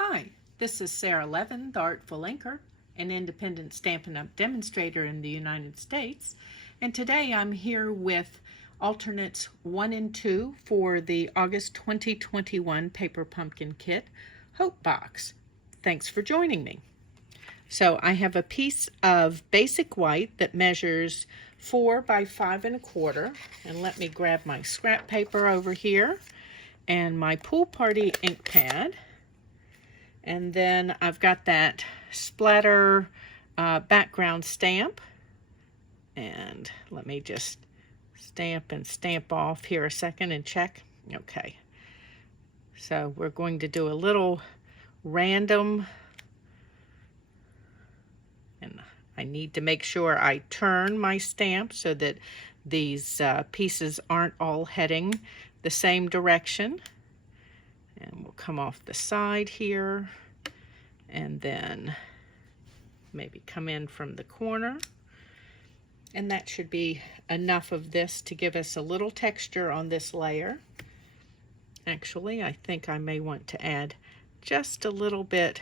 Hi, this is Sara Levin, the Artful Inker, an independent Stampin' Up! Demonstrator in the United States, and today I'm here with alternates 1 and 2 for the August 2021 Paper Pumpkin Kit Hope Box. Thanks for joining me. So I have a piece of basic white that measures 4 by 5 1/4, and let me grab my scrap paper over here and my Pool Party ink pad. And then I've got that splatter background stamp. And let me just stamp off here a second and check. Okay. So we're going to do a little random. And I need to make sure I turn my stamp so that these pieces aren't all heading the same direction. And we'll come off the side here and then maybe come in from the corner. And that should be enough of this to give us a little texture on this layer. Actually, I think I may want to add just a little bit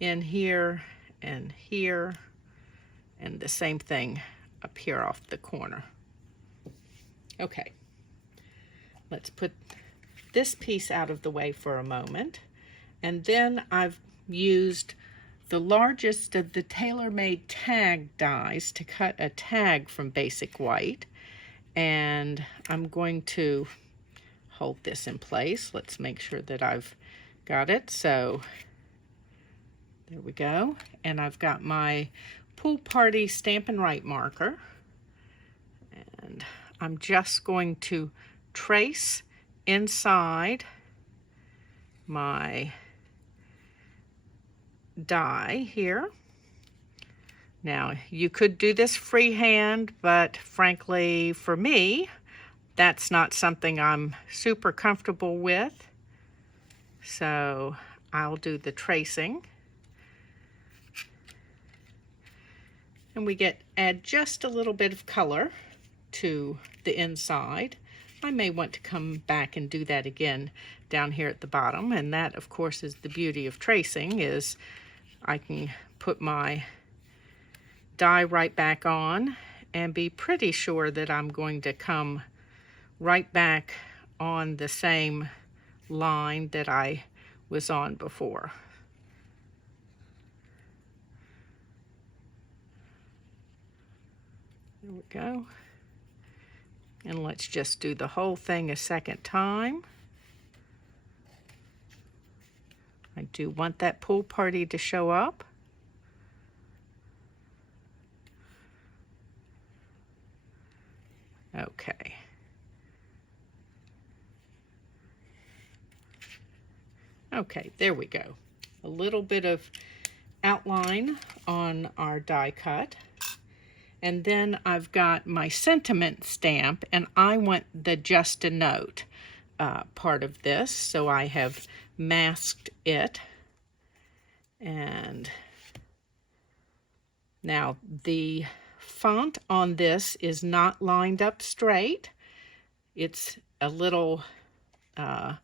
in here and here, and the same thing up here off the corner. Okay, let's put this piece out of the way for a moment, and then I've used the largest of the tailor-made tag dies to cut a tag from basic white, and I'm going to hold this in place. Let's make sure that I've got it. So there we go, and I've got my Pool Party Stampin' Right marker, and I'm just going to trace inside my die here. Now you could do this freehand, but frankly for me that's not something I'm super comfortable with, so I'll do the tracing. And we add just a little bit of color to the inside. I may want to come back and do that again down here at the bottom, and that of course is the beauty of tracing, is I can put my die right back on and be pretty sure that I'm going to come right back on the same line that I was on before. There we go. And let's just do the whole thing a second time. I do want that Pool Party to show up. Okay. Okay, there we go. A little bit of outline on our die cut. And then I've got my sentiment stamp, and I want the just a note part of this, so I have masked it. And now the font on this is not lined up straight. It's a little kind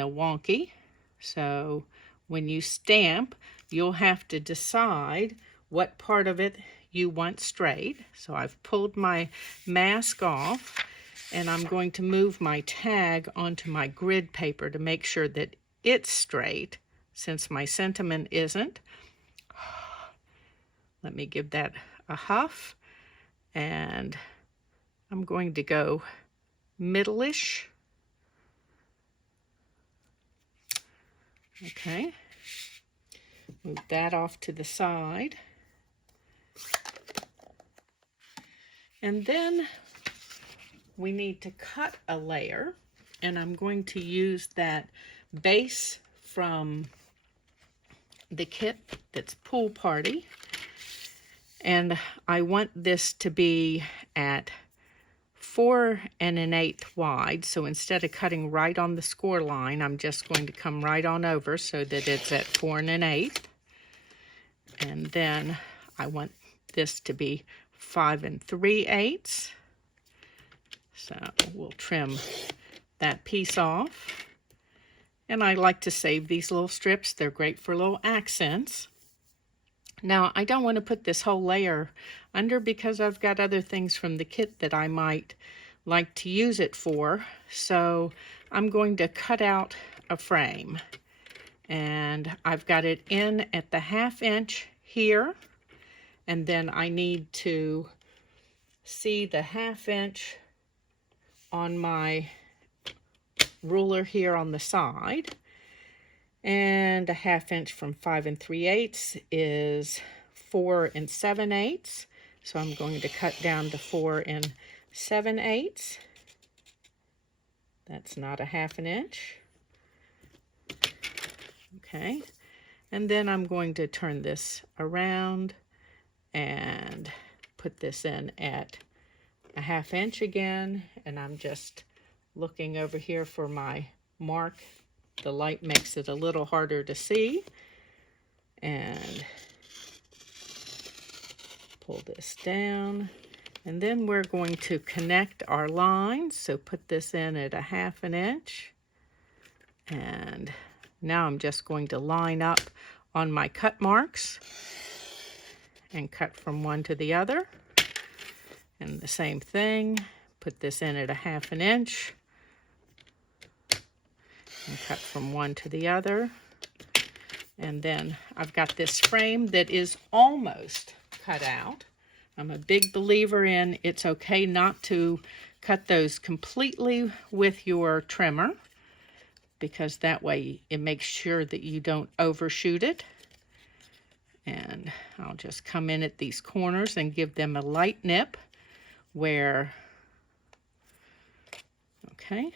of wonky, so when you stamp you'll have to decide what part of it you want straight. So I've pulled my mask off, and I'm going to move my tag onto my grid paper to make sure that it's straight, since my sentiment isn't. Let me give that a huff, and I'm going to go middle-ish. Okay, move that off to the side. And then we need to cut a layer, and I'm going to use that base from the kit that's Pool Party, and I want this to be at 4 1/8 wide. So instead of cutting right on the score line, I'm just going to come right on over so that it's at 4 1/8. And then I want this to be 5 3/8. So we'll trim that piece off, And I like to save these little strips. They're great for little accents. Now, I don't want to put this whole layer under because I've got other things from the kit that I might like to use it for. So I'm going to cut out a frame. And I've got it in at the 1/2 inch here. And then I need to see the 1/2 inch on my ruler here on the side. And a 1/2 inch from 5 3/8 is 4 7/8. So I'm going to cut down to 4 7/8. That's not a 1/2 inch. Okay. And then I'm going to turn this around and put this in at a 1/2 inch again. And I'm just looking over here for my mark. The light makes it a little harder to see. And pull this down. And then we're going to connect our lines. So put this in at a 1/2 inch. And now I'm just going to line up on my cut marks and cut from one to the other. And the same thing, put this in at a 1/2 inch. And cut from one to the other. And then I've got this frame that is almost cut out. I'm a big believer in it's okay not to cut those completely with your trimmer, because that way it makes sure that you don't overshoot it. And I'll just come in at these corners and give them a light nip where, okay,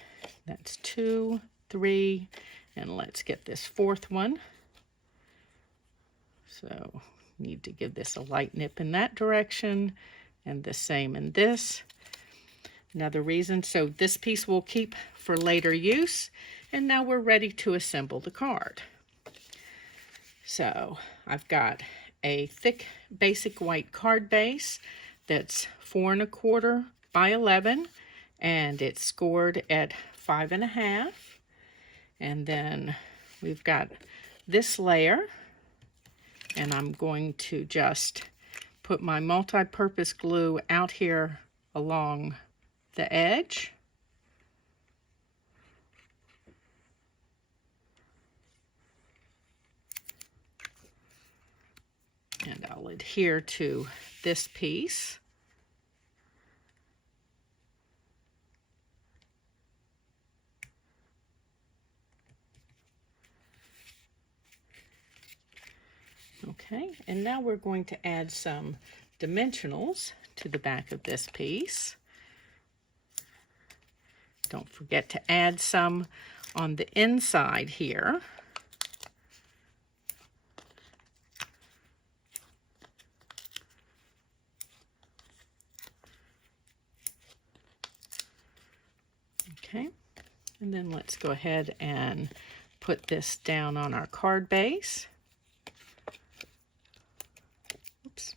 that's 2, 3, and let's get this 4th one. So need to give this a light nip in that direction and the same in this. Another reason, so this piece will keep for later use. And now we're ready to assemble the card. So I've got a thick basic white card base that's 4 1/4 by 11, and it's scored at 5 1/2. And then we've got this layer, and I'm going to just put my multi-purpose glue out here along the edge. And I'll adhere to this piece. Okay, and now we're going to add some dimensionals to the back of this piece. Don't forget to add some on the inside here. Okay, and then let's go ahead and put this down on our card base. Oops.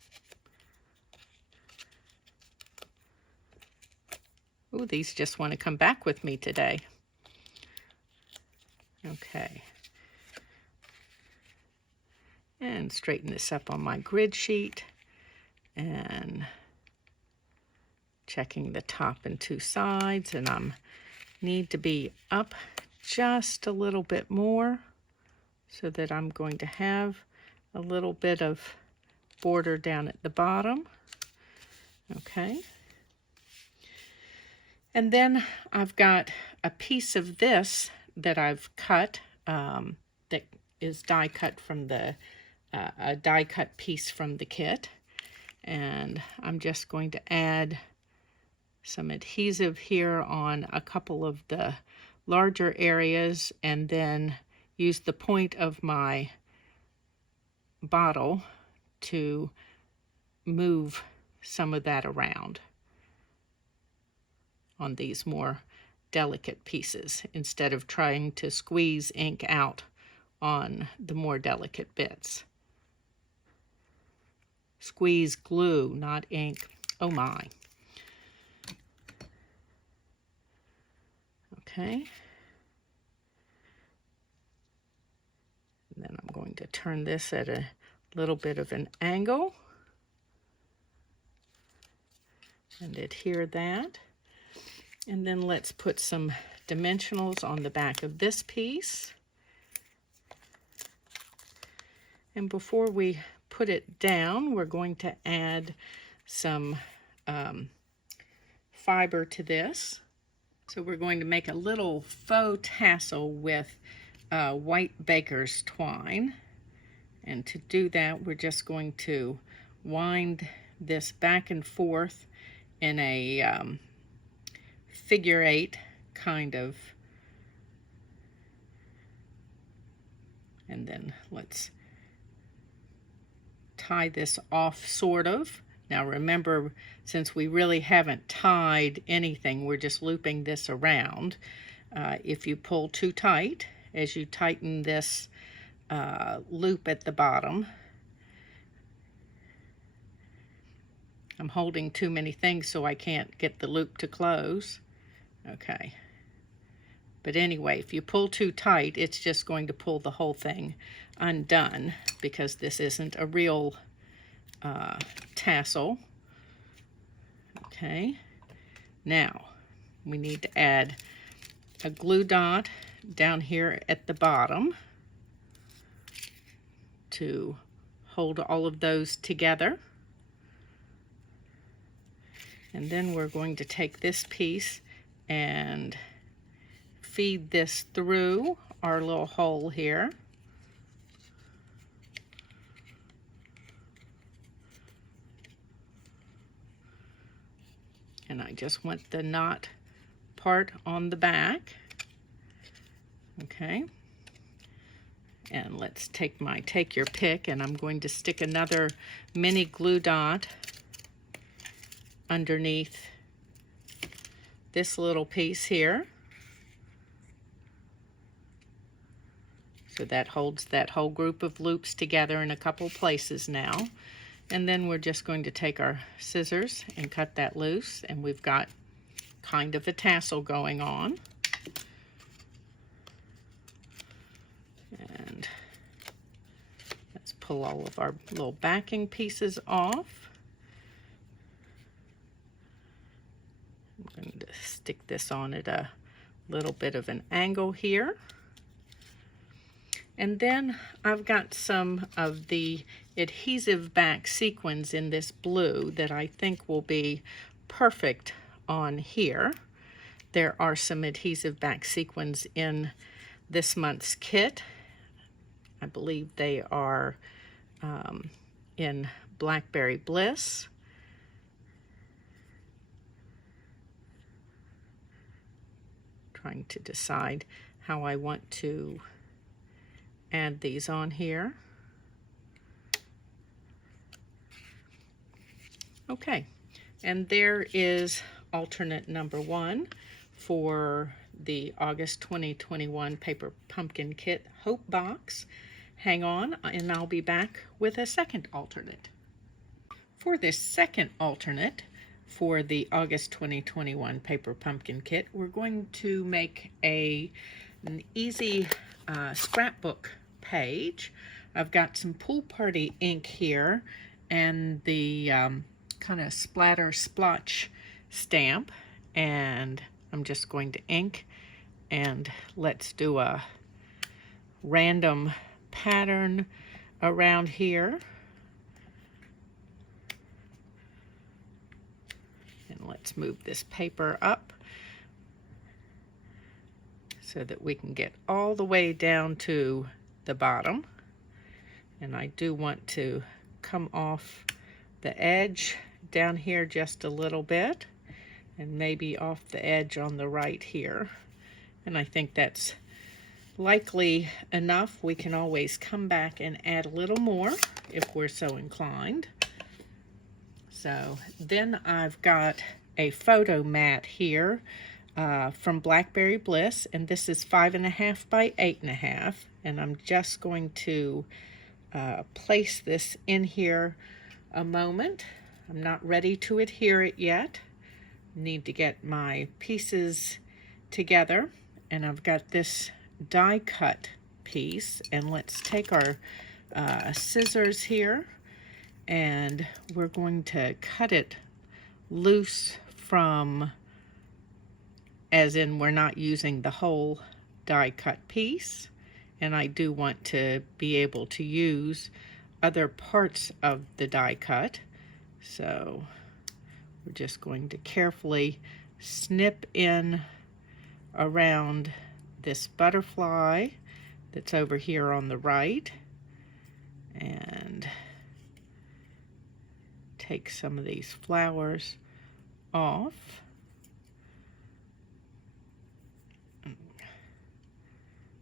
Ooh, these just want to come back with me today. Okay. And straighten this up on my grid sheet. And checking the top and 2 sides. And I'm need to be up just a little bit more so that I'm going to have a little bit of border down at the bottom. Okay. And then I've got a piece of this that I've cut that is die cut from the a die cut piece from the kit, and I'm just going to add some adhesive here on a couple of the larger areas, and then use the point of my bottle to move some of that around on these more delicate pieces instead of trying to squeeze ink out on the more delicate bits. Squeeze glue, not ink. Oh my. Okay. going to turn this at a little bit of an angle and adhere that. And then let's put some dimensionals on the back of this piece. And before we put it down, we're going to add some fiber to this. So we're going to make a little faux tassel with white baker's twine. And to do that, we're just going to wind this back and forth in a figure 8 kind of. And then let's tie this off sort of. Now remember, since we really haven't tied anything, we're just looping this around. If you pull too tight, as you tighten this loop at the bottom, I'm holding too many things so I can't get the loop to close. Okay. But anyway, if you pull too tight, it's just going to pull the whole thing undone because this isn't a real tassel. Okay. Now, we need to add a glue dot down here at the bottom to hold all of those together. And then we're going to take this piece and feed this through our little hole here. And I just want the knot part on the back. Okay. And let's take your pick, and I'm going to stick another mini glue dot underneath this little piece here. So that holds that whole group of loops together in a couple places now. And then we're just going to take our scissors and cut that loose, and we've got kind of a tassel going on. And let's pull all of our little backing pieces off. I'm going to stick this on at a little bit of an angle here. And then I've got some of the adhesive back sequins in this blue that I think will be perfect on here. There are some adhesive back sequins in this month's kit. I believe they are in Blackberry Bliss. Trying to decide how I want to add these on here. Okay, and there is alternate number 1 for the August 2021 Paper Pumpkin Kit Hope Box. Hang on, and I'll be back with a second alternate. For this second alternate for the August 2021 Paper Pumpkin Kit, we're going to make an easy scrapbook page. I've got some Pool Party ink here and the kind of splatter splotch stamp, and I'm just going to ink, and let's do a random pattern around here. And let's move this paper up so that we can get all the way down to the bottom. And I do want to come off the edge down here just a little bit, and maybe off the edge on the right here. And I think that's likely enough. We can always come back and add a little more if we're so inclined. So then I've got a photo mat here from Blackberry Bliss, and this is 5.5 by 8.5, and I'm just going to place this in here a moment. I'm not ready to adhere it yet. Need to get my pieces together, and I've got this die cut piece, and let's take our scissors here, and we're going to cut it loose from, as in we're not using the whole die cut piece, and I do want to be able to use other parts of the die cut. So we're just going to carefully snip in around this butterfly that's over here on the right, and take some of these flowers off.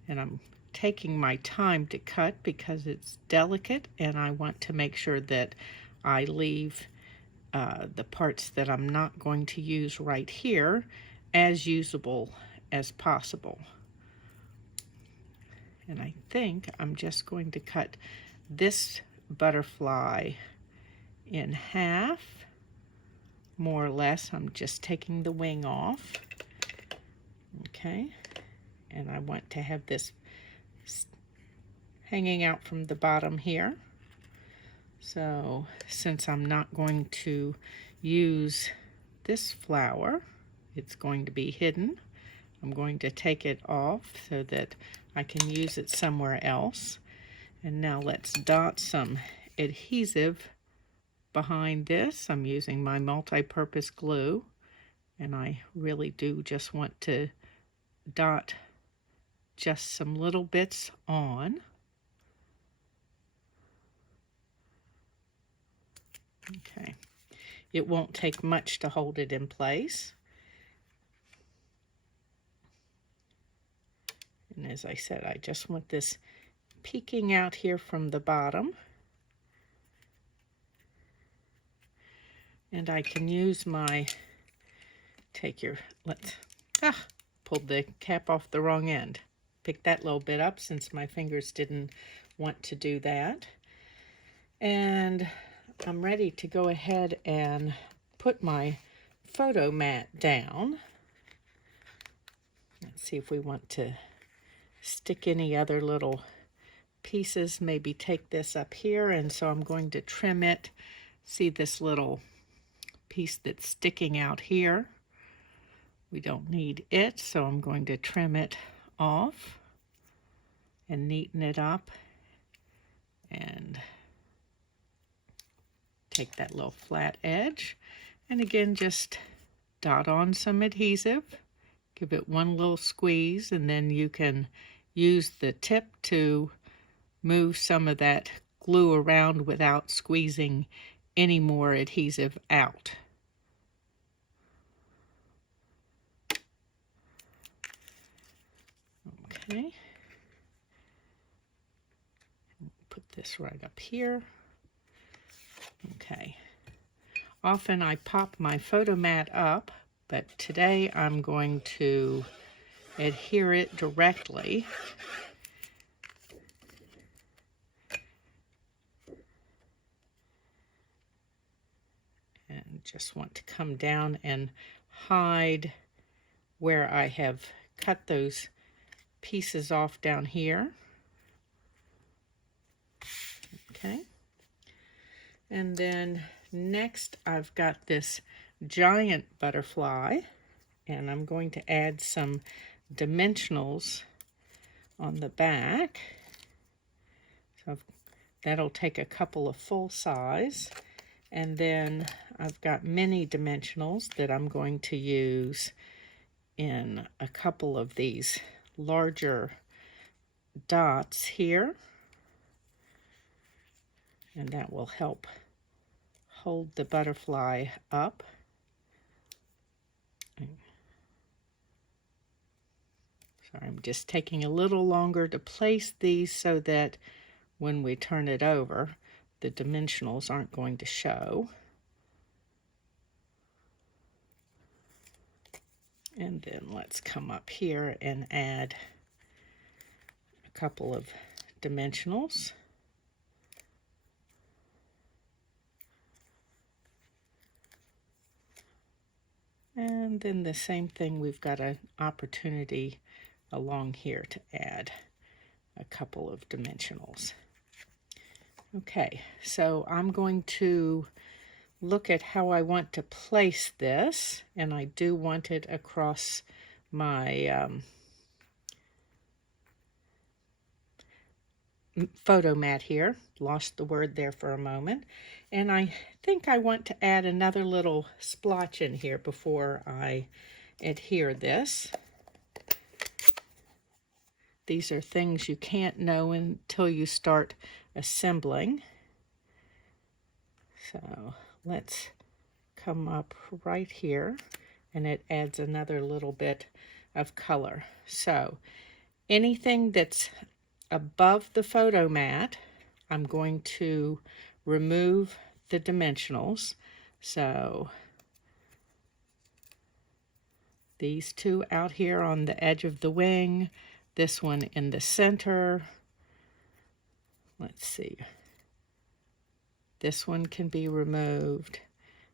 And I'm taking my time to cut because it's delicate, and I want to make sure that I leave the parts that I'm not going to use right here as usable as possible. And I think I'm just going to cut this butterfly in half, more or less. I'm just taking the wing off. Okay, and I want to have this hanging out from the bottom here. So since I'm not going to use this flower, it's going to be hidden, I'm going to take it off so that I can use it somewhere else. And now let's dot some adhesive behind this. I'm using my multi-purpose glue, and I really do just want to dot just some little bits on. Okay, it won't take much to hold it in place. And as I said, I just want this peeking out here from the bottom. And I can use my, pulled the cap off the wrong end. Pick that little bit up since my fingers didn't want to do that. And I'm ready to go ahead and put my photo mat down. Let's see if we want to stick any other little pieces. Maybe take this up here, and so I'm going to trim it. See this little piece that's sticking out here? We don't need it, so I'm going to trim it off and neaten it up, and take that little flat edge, and again just dot on some adhesive, give it one little squeeze, and then you can use the tip to move some of that glue around without squeezing any more adhesive out. Okay, put this right up here. Okay, often I pop my photo mat up, but today I'm going to adhere it directly. And just want to come down and hide where I have cut those pieces off down here. Okay. And then next I've got this giant butterfly, and I'm going to add some dimensionals on the back. So that'll take a couple of full size. And then I've got mini dimensionals that I'm going to use in a couple of these larger dots here. And that will help hold the butterfly up. Sorry, I'm just taking a little longer to place these so that when we turn it over, the dimensionals aren't going to show. And then let's come up here and add a couple of dimensionals. And then the same thing, we've got an opportunity along here to add a couple of dimensionals. Okay, so I'm going to look at how I want to place this, and I do want it across my photo mat here. Lost the word there for a moment. And I think I want to add another little splotch in here before I adhere this. These are things you can't know until you start assembling. So let's come up right here, and it adds another little bit of color. So anything that's above the photo mat, I'm going to remove the dimensionals. So these two out here on the edge of the wing, this one in the center. Let's see. This one can be removed,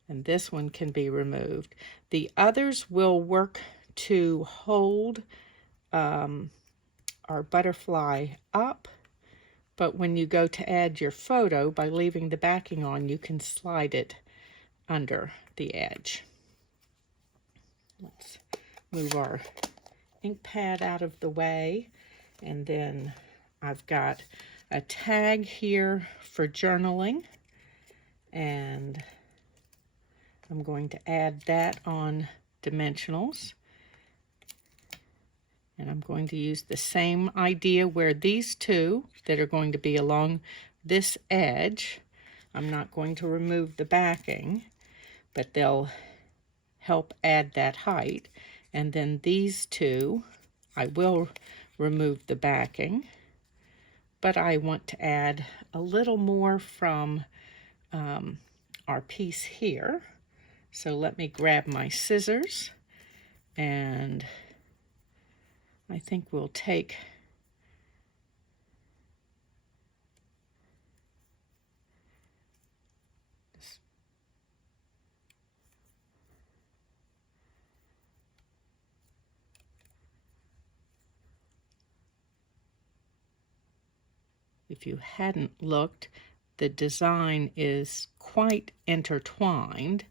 and this one can be removed. The others will work to hold our butterfly up, but when you go to add your photo, by leaving the backing on, you can slide it under the edge. Let's move our ink pad out of the way, and then I've got a tag here for journaling, and I'm going to add that on dimensionals. And I'm going to use the same idea where these two that are going to be along this edge, I'm not going to remove the backing, but they'll help add that height. And then these two, I will remove the backing, but I want to add a little more from our piece here. So let me grab my scissors, and I think we'll take this. If you hadn't looked, the design is quite intertwined,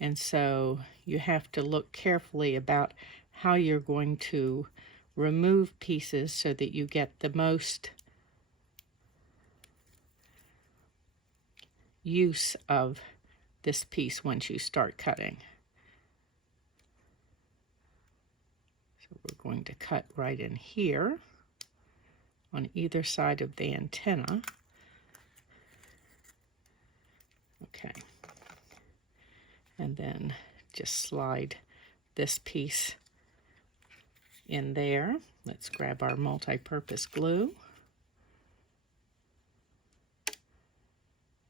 and so you have to look carefully about how you're going to remove pieces so that you get the most use of this piece once you start cutting. So we're going to cut right in here on either side of the antenna. Okay. And then just slide this piece in there. Let's grab our multi-purpose glue.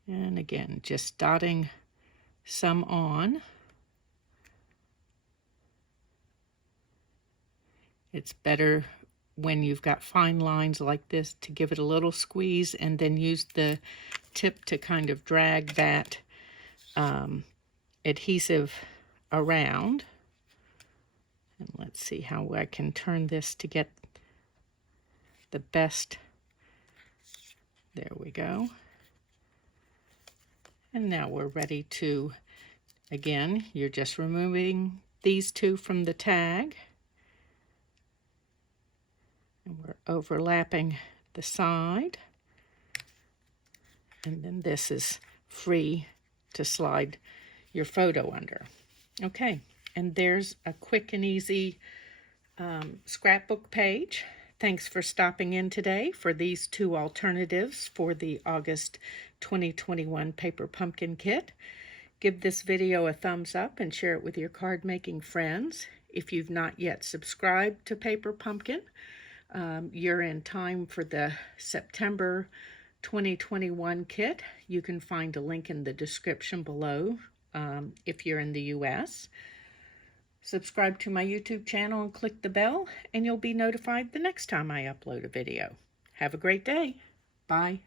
And again, just dotting some on. It's better when you've got fine lines like this to give it a little squeeze and then use the tip to kind of drag that adhesive around. And let's see how I can turn this to get the best. There we go. And now we're ready to, again, you're just removing these two from the tag. And we're overlapping the side. And then this is free to slide your photo under. Okay, and there's a quick and easy scrapbook page. Thanks for stopping in today for these two alternatives for the August 2021 Paper Pumpkin Kit. Give this video a thumbs up and share it with your card making friends. If you've not yet subscribed to Paper Pumpkin, you're in time for the September 2021 kit. You can find a link in the description below if you're in the US. Subscribe to my YouTube channel and click the bell, and you'll be notified the next time I upload a video. Have a great day. Bye.